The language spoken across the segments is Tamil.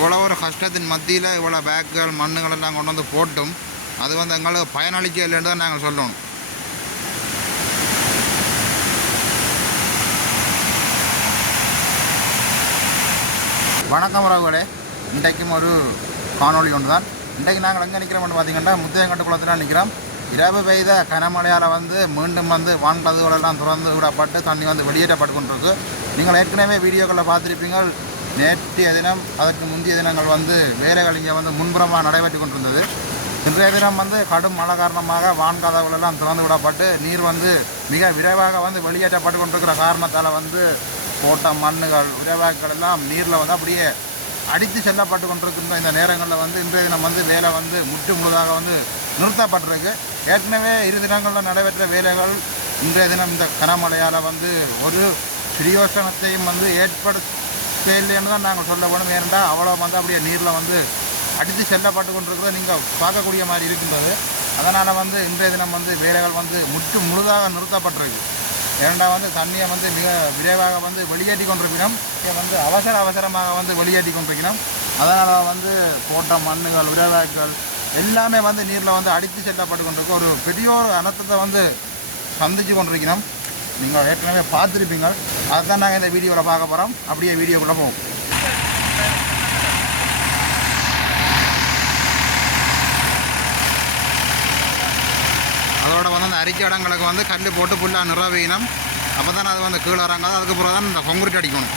எவ்வளோ ஒரு கஷ்டத்தின் மத்தியில் இவ்வளோ பேக்குகள் மண்ணுகள் எல்லாம் கொண்டு வந்து போட்டும் அது வந்து எங்களுக்கு பயனளிக்க இல்லைன்னு தான் நாங்கள் சொல்லணும். வணக்கம் உறவுகளே, இன்றைக்கும் ஒரு காணொளி ஒன்று தான். இன்றைக்கு நாங்கள் எங்கே நிற்கிறோம்னு பார்த்தீங்கன்னா முத்தையங்கட்டு குளத்தில் நிற்கிறோம். இரவு பெய்த கனமழையால் மீண்டும் வான்கதவுகளெல்லாம் திறந்து விடப்பட்டு தண்ணி வெளியேற்றப்பட்டு கொண்டிருக்கு. நீங்கள் ஏற்கனவே வீடியோக்களில் பார்த்துருப்பீங்க. நேற்றைய தினம் அதற்கு முந்தைய தினங்கள் வேலைகள் இங்கே முன்புறமாக நடைபெற்று கொண்டிருந்தது. இன்றைய தினம் கடும் மழை காரணமாக வான்கதவுகளெல்லாம் திறந்து விடப்பட்டு நீர் மிக விரைவாக வெளியேற்றப்பட்டு கொண்டிருக்கிற காரணத்தால் போட்ட மண்ணுகள் விரைவாக்கள் எல்லாம் நீரில் அப்படியே அடித்து செல்லப்பட்டு கொண்டிருக்கின்ற இந்த நேரங்களில் இன்றைய தினம் வேலை முற்று முழுதாக நிறுத்தப்பட்டிருக்கு. ஏற்கனவே இரு தினங்களில் நடைபெற்ற வேலைகள் இன்றைய தினம் இந்த கனமழையால் ஒரு பிரயோசனத்தையும் ஏற்படுத்தலைன்னு தான் நாங்கள் சொல்ல வேணும். ஏனென்றால் அவ்வளோ அப்படியே நீரில் அடித்து செல்லப்பட்டு கொண்டிருக்கிறத நீங்கள் பார்க்கக்கூடிய மாதிரி இருக்கின்றது. அதனால் இன்றைய தினம் வேலைகள் முற்று முழுதாக நிறுத்தப்பட்டிருக்கு. ஏனென்றால் தண்ணியை மிக விரைவாக வெளியேற்றி கொண்டிருக்கணும். அவசரமாக வெளியேற்றி கொண்டிருக்கணும். அதனால் போட்ட மண்ணுகள் விரைவாக்கள் எல்லாமே நீரில் அடித்து செல்லப்பட்டு கொண்டிருக்கு. ஒரு பெரிய அனர்த்தத்தை சந்தித்து கொண்டிருக்கணும். நீங்கள் ஏற்கனவே பார்த்துருப்பீங்க. அதுதான் நாங்கள் இந்த வீடியோவில் பார்க்க போகிறோம். அப்படியே வீடியோக்குள்ளே போவோம். அதோட அந்த அரிக்க இடங்களுக்கு கல் போட்டு புல்லாக நிறவீனம். அப்போ தான் அது கீழே இறங்காது. அதுக்கப்புறம் தான் இந்த கொங்குரிட்டு அடிக்கணும்.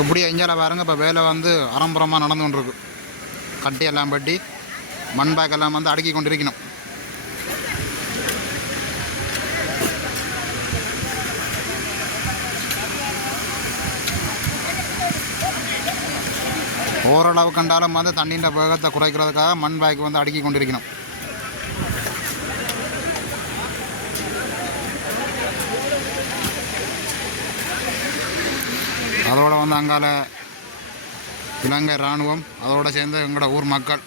இப்படி எஞ்சால பாருங்க. இப்போ வேலை அறம்புறமாக நடந்து கொண்டிருக்கு. கட்டியெல்லாம் பட்டி மண் பேக்கெல்லாம் அடுக்கி கொண்டிருக்கணும். ஓரளவு கண்டாலும் தண்ணியின் வேகத்தை குறைக்கிறதுக்காக மண் பேக் அடுக்கி கொண்டிருக்கணும். அதோட அங்கால இலங்கை இராணுவம் அதோடு சேர்ந்து எங்களோட ஊர் மக்கள்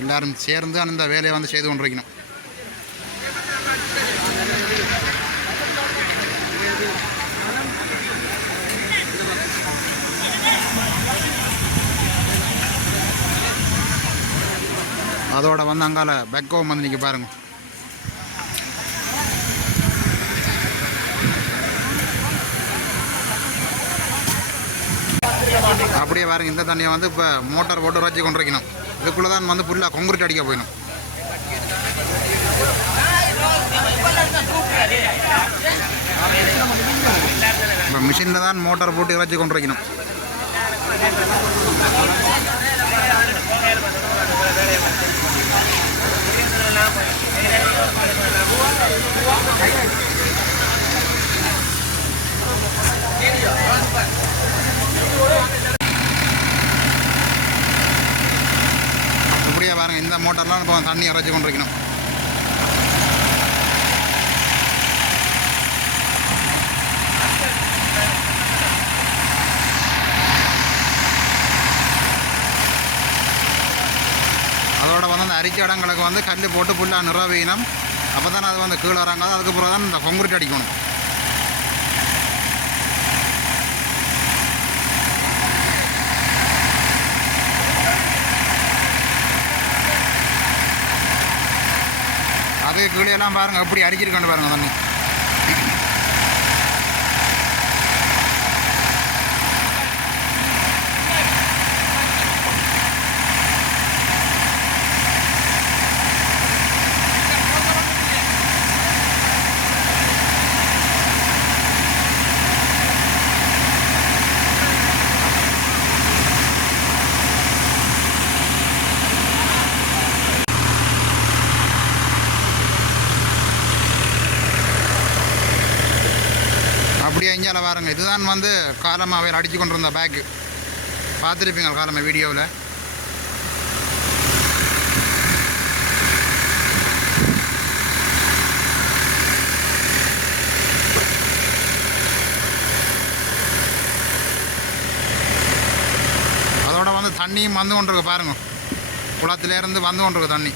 எல்லோரும் சேர்ந்து அந்த வேலையை செய்து கொண்டிருக்கணும். அதோட அங்கால பெக்கோவும் நீங்கள் பாருங்கள். அப்படியே பாருங்க. இந்த தண்ணியை இப்போ மோட்டார் போட்டு வச்சு கொண்டிருக்கணும். இதுக்குள்ளே தான் ஃபுல்லாக கொங்குரிட்டு அடிக்க போயிடும். இப்போ மிஷினில் தான் மோட்டார் போட்டு வச்சு கொண்டிருக்கணும். இப்படியே பாருங்க. இந்த மோட்டர்லாம் இப்போ தண்ணி இறைச்சி கொண்டிருக்கணும். அதோட அந்த அரிக்க இடங்களுக்கு கல் போட்டு புல்லாக நிறவீனம். அப்போ தான் அது கீழே இறங்காது. அதுக்கப்புறம் தான் இந்த கொங்குரிட்டு அடிக்கணும். அது கீழேலாம் பாருங்கள் எப்படி அடிச்சிருக்கான்னு பாருங்கள் தண்ணி. அப்படியே இஞ்சால பாருங்கள். இதுதான் காலமாக அவையில் அடித்து கொண்டு இருந்த பேக்கு. பார்த்துருப்பீங்க காலமாக வீடியோவில். அதோட தண்ணியும் கொண்டிருக்கு பாருங்க. குளத்திலேருந்து வந்து கொண்டிருக்கு தண்ணி.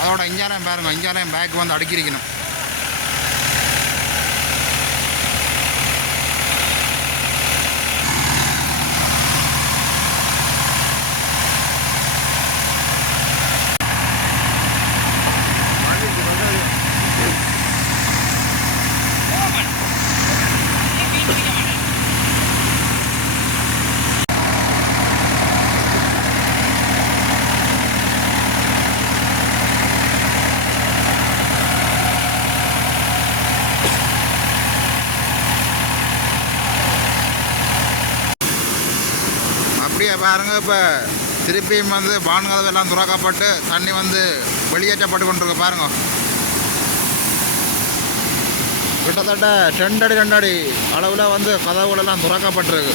அதோட இஞ்சாலையும் பாருங்க, இஞ்சாலையும் பேக் வந்து அடுக்கியிருக்கணும். அப்படியே பாருங்க, இப்போ திருப்பியும் வந்து வான்கதவெல்லாம் துறக்கப்பட்டு தண்ணி வந்து வெளியேற்றப்பட்டு கொண்டிருக்கு பாருங்க. கிட்டத்தட்ட 2 அடி அளவில் வந்து கதவுகளெல்லாம் துறக்கப்பட்டிருக்கு.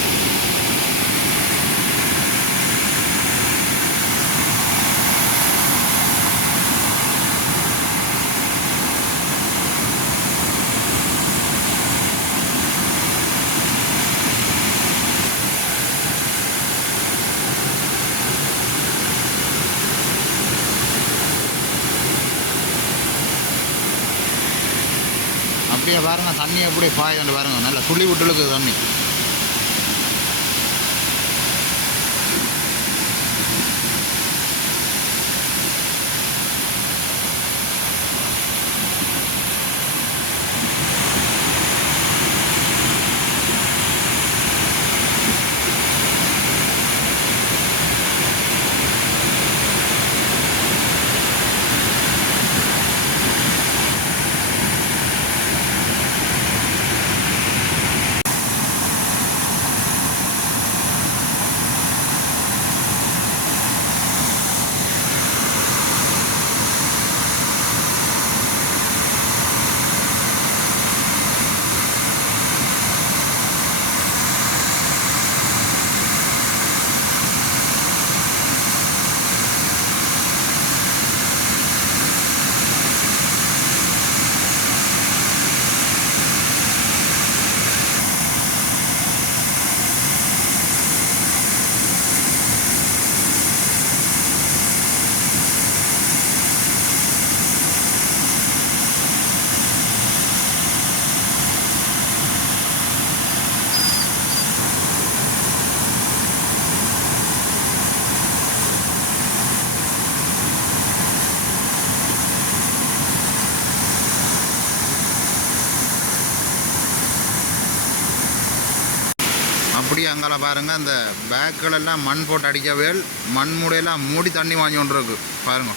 அப்படியே பாருங்க தண்ணி எப்படி பாயுது பாருங்க, நல்லா துளி விட்டுழுக்கு தண்ணி. அப்படியே அங்கே பாருங்கள், அந்த பேக்குகளெல்லாம் மண் போட்டு அடிக்கவே மண் மூடையெல்லாம் மூடி தண்ணி வாங்கி கொண்டு இருக்கு பாருங்க.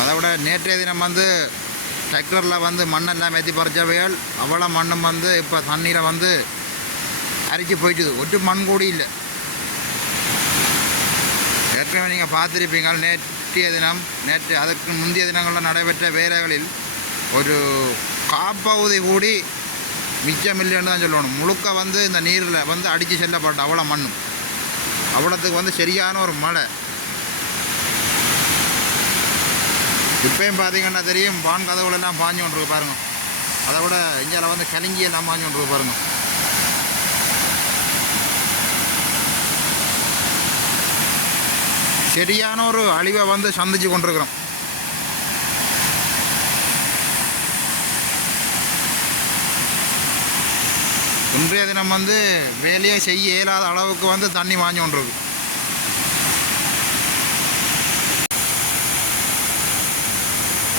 அதை விட நேற்றைய தினம் வந்து டிராக்டரில் வந்து மண்ணெல்லாம் ஏற்றி பறிச்சவையால் அவ்வளோ மண்ணும் வந்து இப்போ தண்ணீரை வந்து அரிச்சு போயிட்டுது. ஒரு மண் கூடி இல்லை. ஏற்கனவே நீங்கள் பார்த்துருப்பீங்க, நேற்று அதுக்கு முந்தைய தினங்களில் நடைபெற்ற வேலைகளில் ஒரு காப்பகுதி கூடி மிச்சம் இல்லைன்னு தான் சொல்லணும். முழுக்க வந்து இந்த நீரில் வந்து அடித்து செல்லப்பட்ட அவ்வளோ மண்ணும், அவ்வளோத்துக்கு வந்து சரியான ஒரு மழை. இப்போயும் பார்த்தீங்கன்னா தெரியும், வான் கதவுகளெல்லாம் பாஞ்சு கொண்டிருக்கு பாருங்கள். அதை விட இங்கே வந்து கலிங்கியெல்லாம் பாஞ்சு கொண்டிருக்கு பாருங்கள். சரியான ஒரு அழிவை வந்து சந்திச்சு கொண்டிருக்கிறோம். இன்றைய தினம் வந்து வேலையை செய்ய இயலாத அளவுக்கு வந்து தண்ணி வாங்கி கொண்டிருக்கு.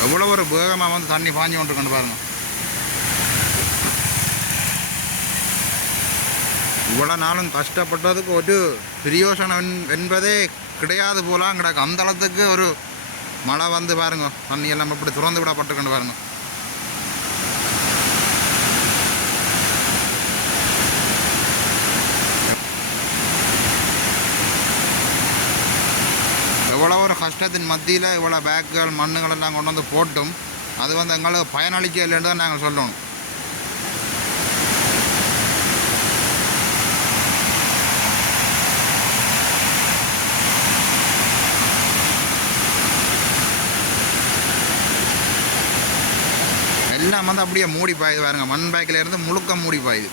எவ்வளோ ஒரு வேகமாக வந்து தண்ணி பாஞ்சு கொண்டிருக்குன்னு பாருங்கள். இவ்வளோ நாளும் கஷ்டப்பட்டதுக்கு ஒரு பிரயோசனம் என்பதே கிடையாது போலாம் கிடக்கு. அந்த அளவுக்கு ஒரு மழை வந்து பாருங்க, தண்ணி எல்லாம் இப்படி திறந்து விடப்பட்டுக்கொண்டு பாருங்க. எவ்வளோ ஒரு கஷ்டத்தின் மத்தியில் இவ்வளோ பேக்குகள் மண்ணுகள் எல்லாம் கொண்டு வந்து போட்டும் அது வந்து எங்களுக்கு பயனளிக்க இல்லைன்னு தான் நாங்கள் சொல்லணும். எல்லாம் வந்து அப்படியே மூடி பாயுது பாருங்க, மண் பேக்கில் இருந்து முழுக்க மூடி பாயுது.